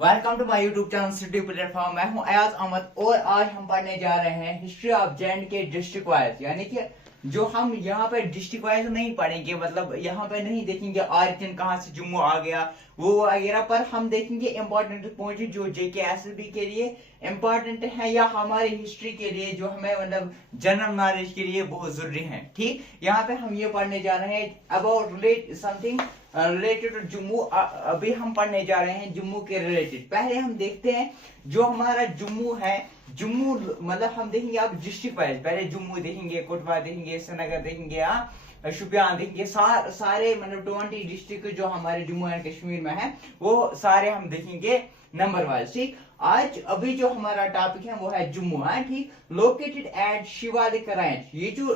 Welcome to my YouTube channel city platform. मैं हूं अयाज अहमद और आज हम पढ़ने जा रहे हैं हिस्ट्री ऑफ जैंड के डिस्ट्रिक्ट वाइज, यानी कि जो हम यहाँ पे डिस्ट्रिक्ट वाइज नहीं पढ़ेंगे, मतलब यहाँ पे नहीं देखेंगे ऑरिजिन कहाँ से जम्मू आ गया वो वगैरह, पर हम देखेंगे इंपॉर्टेंट पॉइंट जो जेके एसएसबी के लिए इंपॉर्टेंट है या हमारी हिस्ट्री के लिए जो हमें मतलब जनरल नॉलेज के लिए बहुत जरूरी है। ठीक, यहाँ पे हम ये पढ़ने जा रहे हैं about relate something related to Jammu. अभी हम पढ़ने जा रहे हैं जम्मू के रिलेटेड। पहले हम देखते हैं जो हमारा जम्मू है। जम्मू मतलब हम देखेंगे अब डिस्ट्रिक्ट वाइज, पहले जम्मू देखेंगे, कोटवा देखेंगे, श्रीनगर देखेंगे, शुपियान देखेंगे, सारे मतलब 20 डिस्ट्रिक्ट जो हमारे जम्मू एंड कश्मीर में है वो सारे हम देखेंगे नंबर वाइज। ठीक, आज अभी जो हमारा टॉपिक है वो है जम्मू है। ठीक, लोकेटेड एट शिवालिक रेंज। ये जो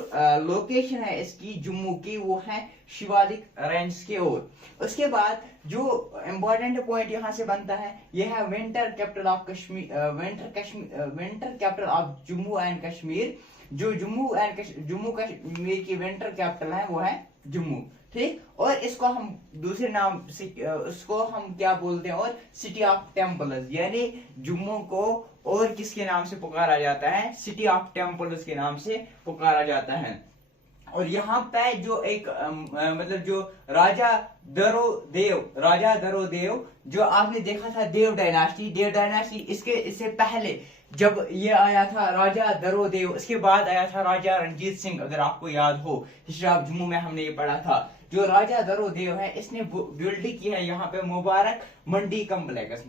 लोकेशन है इसकी जम्मू की वो है शिवालिक रेंज के ओर। उसके बाद जो इंपॉर्टेंट पॉइंट यहाँ से बनता है ये है winter capital of Kashmir, winter capital of Jammu and Kashmir. जो जम्मू कश्मीर की विंटर कैपिटल है वो है जम्मू। ठीक, और इसको हम दूसरे नाम से उसको हम क्या बोलते हैं, और सिटी ऑफ टेम्पल्स, यानी जम्मू को और किसके नाम से पुकारा जाता है, सिटी ऑफ टेम्पल्स के नाम से पुकारा जाता है। और यहाँ पे जो एक मतलब जो राजा दरोदेव जो आपने देखा था देव डायनास्टी, इससे पहले जब ये आया था राजा दरोदेव, इसके बाद आया था राजा रणजीत सिंह। अगर आपको याद हो हिस्ट्री ऑफ जम्मू में हमने ये पढ़ा था। जो राजा दरोदेव है इसने बिल्ड की है यहाँ पे मुबारक मंडी कम्प्लेक्स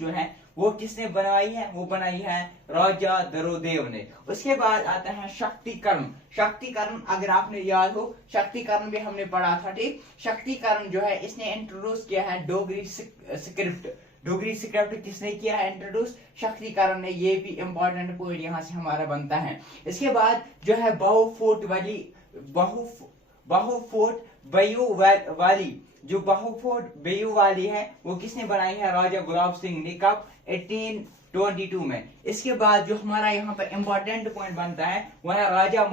जो है वो किसने बनाई है, वो बनाई है राजा दरोदेव ने। उसके बाद आता है शक्तिकरण। अगर आपने याद हो शक्तिकरण भी हमने पढ़ा था। ठीक, शक्तिकरण जो है इसने इंट्रोड्यूस किया है डोगरी स्क्रिप्ट किसने किया है इंट्रोड्यूस, शक्तिकरण ने। ये भी इंपॉर्टेंट पॉइंट यहाँ से हमारा बनता है। इसके बाद जो है बाहू फोर्ट बेयू वाली है वो किसने बनाई है, राजा गुलाब सिंह ने। कब, 1822 में। इसके बाद जो हमारा यहाँ पर इंपॉर्टेंट पॉइंट बनता है वह है राजा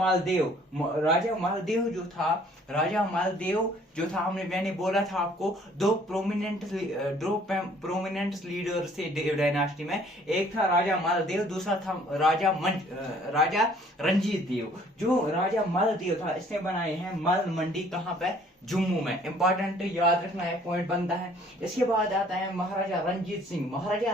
मालदेव जो था मैंने बोला था आपको दो प्रोमिनेंट लीडर थे देव डायनास्टी में। एक था राजा मालदेव, दूसरा था राजा रंजीत देव। जो राजा मालदेव था इसने बनाए हैं मल मंडी, कहाँ पे, जम्मू में। इंपॉर्टेंट याद रखना है, पॉइंट बनता है। इसके बाद आता है महाराजा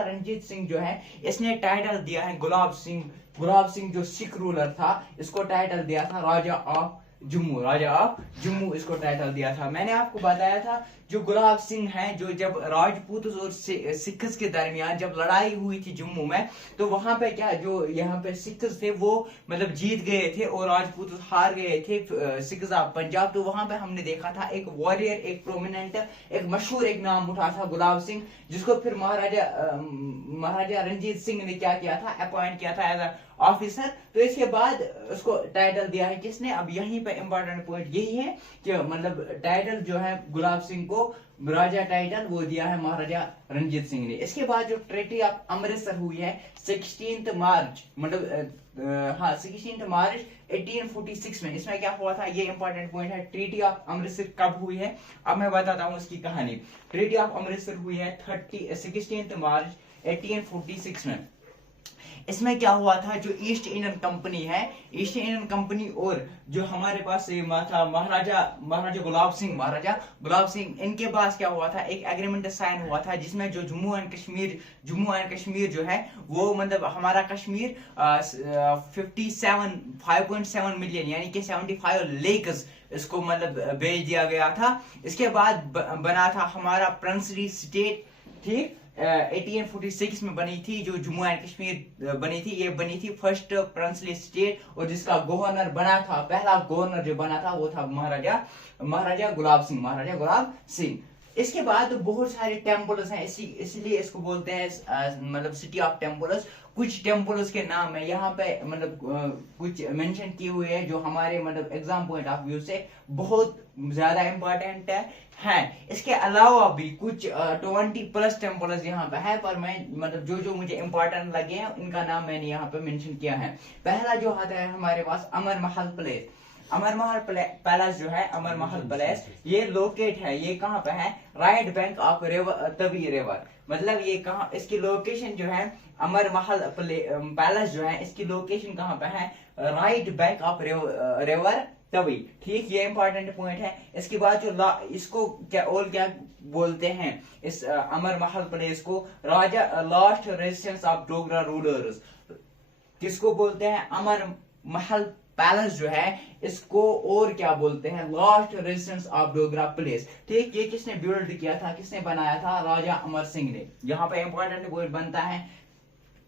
रंजीत सिंह जो है इसने टाइटल दिया है गुलाब सिंह जो सिख रूलर था, इसको टाइटल दिया था राजा ऑफ जम्मू इसको टाइटल दिया था। मैंने आपको बताया था जो गुलाब सिंह है, जो जब राजपूत और सिख्स के दरमियान जब लड़ाई हुई थी जम्मू में, तो वहां पे क्या जो यहाँ पे सिख्स थे वो मतलब जीत गए थे और राजपूत हार गए थे, सिख्स ऑफ पंजाब। तो वहां पे हमने देखा था एक वॉरियर, एक प्रोमिनेंट, एक मशहूर एक नाम उठा था गुलाब सिंह, जिसको फिर महाराजा रंजीत सिंह ने क्या किया था, अपॉइंट किया था एज अ ऑफिसर। तो इसके बाद उसको टाइटल दिया है किसने। अब यहीं पे इंपॉर्टेंट पॉइंट यही है कि मतलब टाइटल जो है गुलाब सिंह को राजा टाइटल वो दिया है महाराजा रंजीत सिंह ने। इसके बाद जो ट्रीटी ऑफ अमृतसर हुई है 16 मार्च 1846 में। इसमें क्या हुआ था, ये इंपॉर्टेंट पॉइंट है। ट्रीटी ऑफ अमृतसर कब हुई है, अब मैं बताता हूँ उसकी कहानी। ट्रीटी ऑफ अमृतसर हुई है 16 मार्च 1846 में। इसमें क्या हुआ था, जो ईस्ट इंडियन कंपनी और जो हमारे पास था महाराजा गुलाब सिंह, इनके पास क्या हुआ था, एक एग्रीमेंट साइन हुआ था जिसमें जो जम्मू एंड कश्मीर जो है वो मतलब हमारा कश्मीर 5.7 मिलियन यानी कि 75 लेक्स इसको मतलब भेज दिया गया था। इसके बाद बना था हमारा प्रिंसली स्टेट। ठीक, 1846 में बनी थी जो जम्मू एंड कश्मीर बनी थी। ये बनी थी फर्स्ट प्रिंसली स्टेट, और जिसका गवर्नर बना था, पहला गवर्नर जो बना था वो था महाराजा गुलाब सिंह। इसके बाद बहुत सारे टेम्पल्स हैं, इसलिए इसको बोलते हैं मतलब सिटी ऑफ टेम्पल्स। कुछ टेम्पल्स के नाम है यहाँ पे मतलब कुछ मेंशन किए हुए हैं जो हमारे मतलब एग्जाम पॉइंट ऑफ व्यू से बहुत ज्यादा इंपॉर्टेंट है। इसके अलावा भी कुछ 20+ टेम्पल्स यहाँ पे है, पर मैं मतलब जो मुझे इंपॉर्टेंट लगे हैं इनका नाम मैंने यहाँ पे मेंशन किया है। पहला जो आता है हमारे पास अमर महल अमर महल पैलेस जो है, अमर महल पैलेस, ये लोकेट है, ये कहाँ पे है, right bank of river, Tawi river, मतलब ये कहाँ, इसकी लोकेशन जो है, अमर महल पैलेस जो है, इसकी लोकेशन कहाँ पे है, right bank of river Tawi. ठीक, ये इंपॉर्टेंट पॉइंट है। इसके बाद जो इसको क्या और क्या बोलते हैं, इस अमर महल पैलेस को, राजा last residence of Dogra rulers, किसको बोलते हैं, अमर महल पैलेस जो है इसको और क्या बोलते हैं, last residence of Dogra place. ठीक, ये किसने बिल्ड किया था, किसने बनाया था, राजा अमर सिंह ने। यहाँ पे इंपॉर्टेंट पॉइंट बनता है।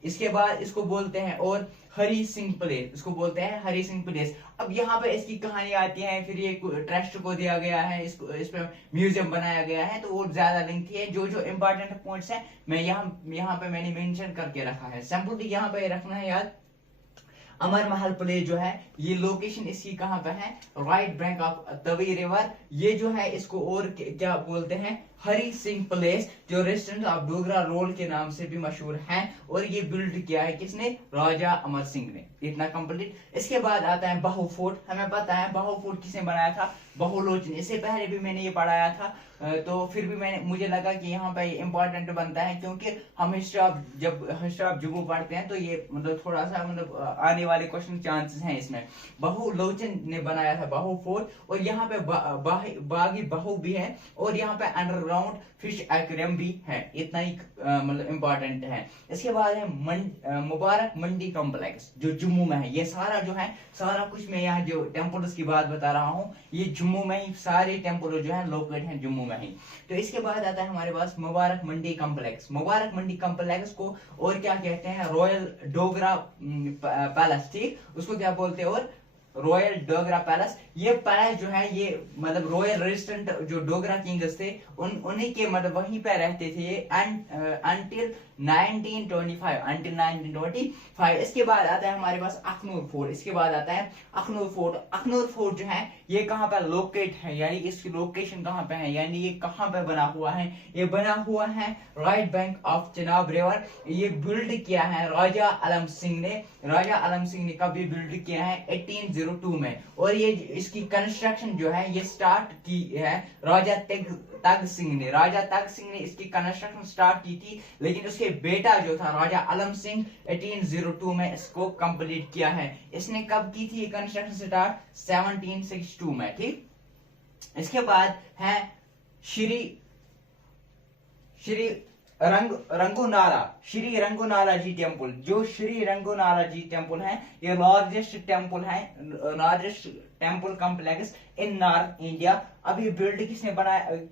इसके बाद इसको बोलते हैं और हरी सिंह प्लेस, इसको बोलते हैं हरी सिंह प्लेस। अब यहाँ पे इसकी कहानी आती है, फिर ये ट्रस्ट को दिया गया है, इसको इस पे म्यूजियम बनाया गया है, तो वो ज्यादा लिंक है। जो जो इंपॉर्टेंट पॉइंट्स हैं मैं यहाँ पे मैंने मेंशन करके रखा है, सिंपली यहाँ पे रखना है याद। अमर महल प्लेस जो है, ये लोकेशन इसकी कहाँ पे है, right bank of Tawi river. ये जो है इसको और क्या बोलते हैं, हरी सिंह प्लेस, जो रेजिडेंस ऑफ डोगरा रोल के नाम से भी मशहूर है। और ये बिल्ड किया है किसने, राजा अमर सिंह ने। इतना कंप्लीट। इसके बाद आता है बाहु फोर्ट। हमें पता है बाहु फोर्ट किसने बनाया था, बहुलोचन। इससे पहले भी मैंने ये पढ़ाया था, तो फिर भी मुझे लगा कि यहाँ पे इंपॉर्टेंट बनता है, क्योंकि हम जब हिस्ट्री ऑफ जुगू पढ़ते हैं तो ये मतलब थोड़ा सा मतलब आने वाले क्वेश्चन चांसेस हैं इसमें। बहुलोचन ने बनाया था बाहु फोर्ट, और यहाँ पे बागी बाहु भी है, और यहाँ पे अंडरग्राउंड फिश एक्वेरियम भी है। इतना ही मतलब इंपॉर्टेंट है। इसके बाद है मुबारक मंडी कॉम्प्लेक्स, जो जम्मू में है। ये सारा जो है, सारा कुछ मैं यहाँ जो टेम्पल्स की बात बता रहा हूँ, ये जम्मू में ही सारे टेम्पल जो है लोकेट हैं जम्मू में ही। तो इसके बाद आता है हमारे पास मुबारक मंडी कॉम्प्लेक्स। मुबारक मंडी कॉम्प्लेक्स को और क्या कहते हैं, रॉयल डोगरा पैलेस। ठीक, उसको क्या बोलते हैं, और रॉयल डोगरा पैलेस। ये पैलेस जो है, ये मतलब रॉयल रेजिडेंट जो डोगरा किंग्स थे उन्हीं के मतलब वहीं पे रहते थे ये अंटिल 1925। इसके बाद आता है हमारे पास अखनूर फोर्ट। इसके बाद आता है अखनूर फोर्ट। अखनूर फोर्ट जो है ये कहाँ पे लोकेट है, यानी इसकी लोकेशन कहाँ पे है, यानी ये कहाँ पे बना हुआ है, ये बना हुआ है right bank of Chenab river. ये बिल्ड किया है राजा आलम सिंह ने। राजा आलम सिंह ने कभी बिल्ड किया है, 1802 में। और ये इसकी कंस्ट्रक्शन जो है ये स्टार्ट की है राजा तग सिंह ने। राजा तग सिंह ने इसकी कंस्ट्रक्शन स्टार्ट की थी, लेकिन उसके बेटा जो था राजा आलम सिंह 1802 में इसको कंप्लीट किया है। इसने कब की थी ये कंस्ट्रक्शन स्टार्ट, 1762 में। ठीक, इसके बाद है श्री रंगुनाला जी टेम्पल। जो श्री रंगुनाला जी टेम्पल है, ये लार्जेस्ट टेम्पल है, largest temple complex in north India. अभी बिल्ड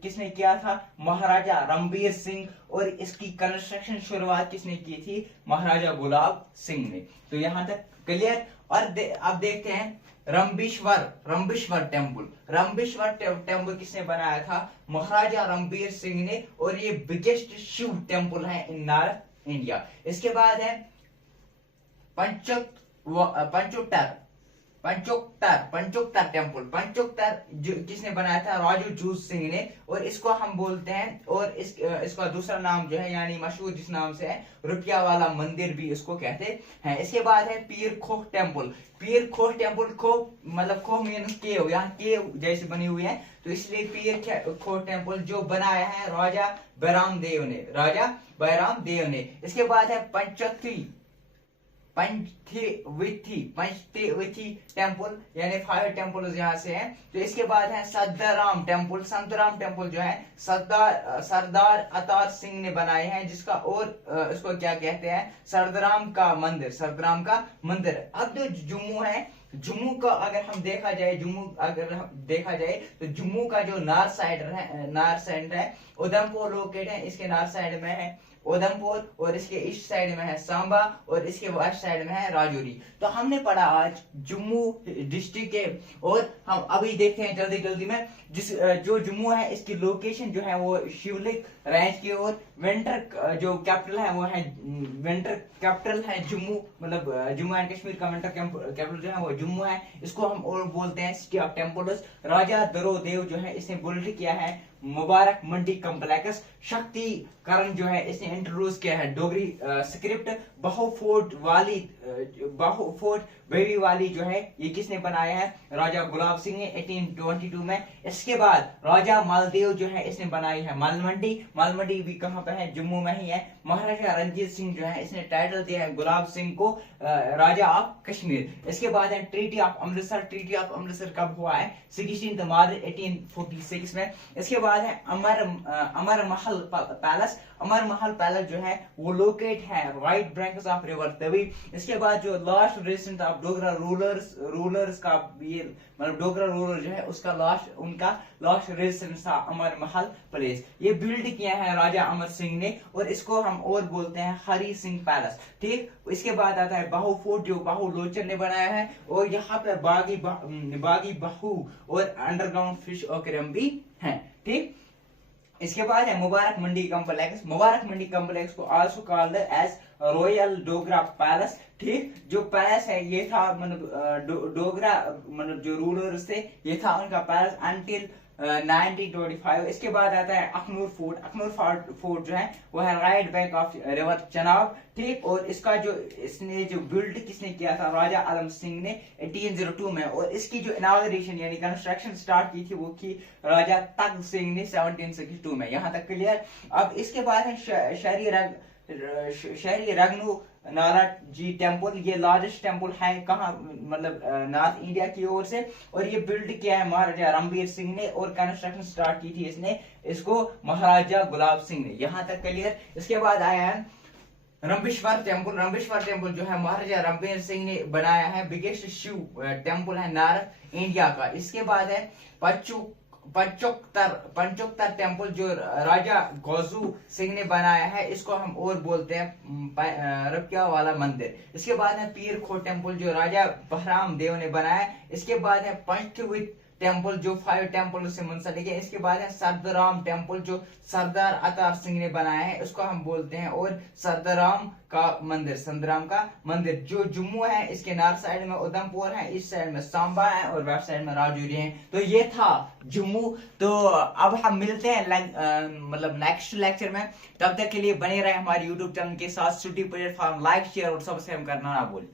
किसने किया था, महाराजा रणबीर सिंह। और इसकी कंस्ट्रक्शन शुरुआत किसने की थी, महाराजा गुलाब सिंह ने। तो यहां तक क्लियर। और अब देखते हैं रंबेश्वर टेम्पल। रंबेश्वर टेम्पल किसने बनाया था, महाराजा रणबीर सिंह ने। और ये बिगेस्ट शिव टेम्पल है इन नॉर्थ इंडिया। इसके बाद है पंचोक्तर टेम्पल। पंचोक्तर किसने बनाया था, राजू जूस सिंह ने। और इसको हम बोलते हैं, और इसका दूसरा नाम जो है, यानी मशहूर जिस नाम से है, रुपया वाला मंदिर भी इसको कहते हैं। इसके बाद है पीर खोह टेम्पल। पीर खोह टेम्पल, खोह मतलब खोह मीन्स केव, यहाँ केव जैसे बनी हुई है, तो इसलिए पीर खोह टेम्पल जो बनाया है राजा बैराम देव ने। इसके बाद है पंचतीर्थी टेम्पल, यानी 5 टेम्पल यहाँ से हैं। तो इसके बाद है संतराम टेम्पल जो है सरदार अतार सिंह ने बनाए हैं, जिसका और इसको क्या कहते हैं, सरदाराम का मंदिर। अब जो जम्मू है, जम्मू का अगर देखा जाए तो जम्मू का जो नॉर्थ साइड है उधमपुर लोकेट है, इसके नॉर्थ साइड में है उधमपुर, और इसके ईस्ट साइड में है सांबा, और इसके वेस्ट साइड में है राजौरी। तो हमने पढ़ा आज जम्मू डिस्ट्रिक्ट के। और हम अभी देखते हैं जल्दी में, जो जम्मू है इसकी लोकेशन जो है वो शिवलिक रेंज की ओर। विंटर जो कैपिटल है वो है जम्मू, मतलब जम्मू एंड कश्मीर का विंटर कैपिटल जो है वो जम्मू है। इसको हम और बोलते हैं सिटी ऑफ टेम्पल्स। राजा दरो देव जो है इसने बिल्ड किया है मुबारक मंडी कॉम्प्लेक्स। शक्तिकरण जो है इसने इंट्रोड्यूस किया है डोगरी स्क्रिप्ट। बाहु फोर्ट बेबी वाली जो है ये किसने बनाया है? राजा गुलाब सिंह ने 1822 में। इसके बाद राजा मालदेव जो है इसने बनाई है मालमंडी। मालमंडी भी कहाँ पे है? जम्मू में ही है। महाराजा रंजीत सिंह जो है इसने टाइटल दिया है गुलाब सिंह को राजा ऑफ कश्मीर। इसके बाद है treaty of Amritsar. Treaty of Amritsar कब हुआ है? 16 मार्च 1846 में। इसके बाद है अमर महल पैलेस। अमर महल पैलेस जो है वो लोकेट है right banks of river Tawi. इसके बाद जो last resident of Dogra rulers का ये मतलब डोगरा रूलर जो है उसका उनका लास्ट रेजिडेंस था अमर महल पैलेस। ये बिल्ड किया है राजा अमर सिंह ने और इसको हम और बोलते हैं हरी सिंह पैलेस। ठीक, इसके बाद आता है बाहु फोर्ट जो बाहु लोचन ने बनाया है और यहाँ पे बागी बाहु और अंडरग्राउंड फिश एक्वेरियम भी है। ठीक, इसके बाद है मुबारक मंडी कॉम्प्लेक्स। मुबारक मंडी कॉम्प्लेक्स को also called as royal Dogra palace. ठीक, जो पैलेस है ये था मतलब डोगरा मतलब जो रूलर्स थे ये था उनका पैलेस अंटिल 1925। इसके बाद आता है अखनूर फोर्ट। अखनूर फोर्ट जो है वो है right bank of river Chenab. ठीक, और इसका जो इसने जो बिल्ड किसने किया था? राजा आलम सिंह ने 1802 में। और इसकी जो इनॉग्रेशन यानी कंस्ट्रक्शन स्टार्ट की थी वो की राजा तख्त सिंह ने 1762 में। यहाँ तक क्लियर। अब इसके बाद है शहरी रगनू नारायण जी टेम्पल। ये लार्जेस्ट टेम्पल है कहाँ? मतलब नॉर्थ इंडिया की ओर से। और ये बिल्ड किया है महाराजा रणबीर सिंह ने और कंस्ट्रक्शन स्टार्ट की थी इसको महाराजा गुलाब सिंह ने। यहाँ तक क्लियर। इसके बाद आया है रंबेश्वर टेम्पल। रंबेश्वर टेम्पल जो है महाराजा रणबीर सिंह ने बनाया है। बिगेस्ट शिव टेम्पल है नॉर्थ इंडिया का। इसके बाद है पंचोक्तर टेम्पल जो राजा गौजू सिंह ने बनाया है। इसको हम और बोलते हैं रक्या वाला मंदिर। इसके बाद है पीर खो टेम्पल जो राजा बहराम देव ने बनाया। इसके बाद है पंचवित टेम्पल जो 5 टेम्पल से मुंसलिक है। इसके बाद है सरदाराम टेम्पल जो सरदार अतार सिंह ने बनाया है। इसको हम बोलते हैं और सरदाराम का मंदिर जो जम्मू है। इसके नॉर्थ साइड में उधमपुर है, इस साइड में सांबा है और वेस्ट साइड में राजौरी है। तो ये था जम्मू। तो अब हम मिलते हैं मतलब नेक्स्ट लेक्चर में। तब तक के लिए बने रहे हमारे यूट्यूब चैनल के साथ। सिटी प्लेटफॉर्म लाइक शेयर और सब्सक्राइब करना ना भूलें।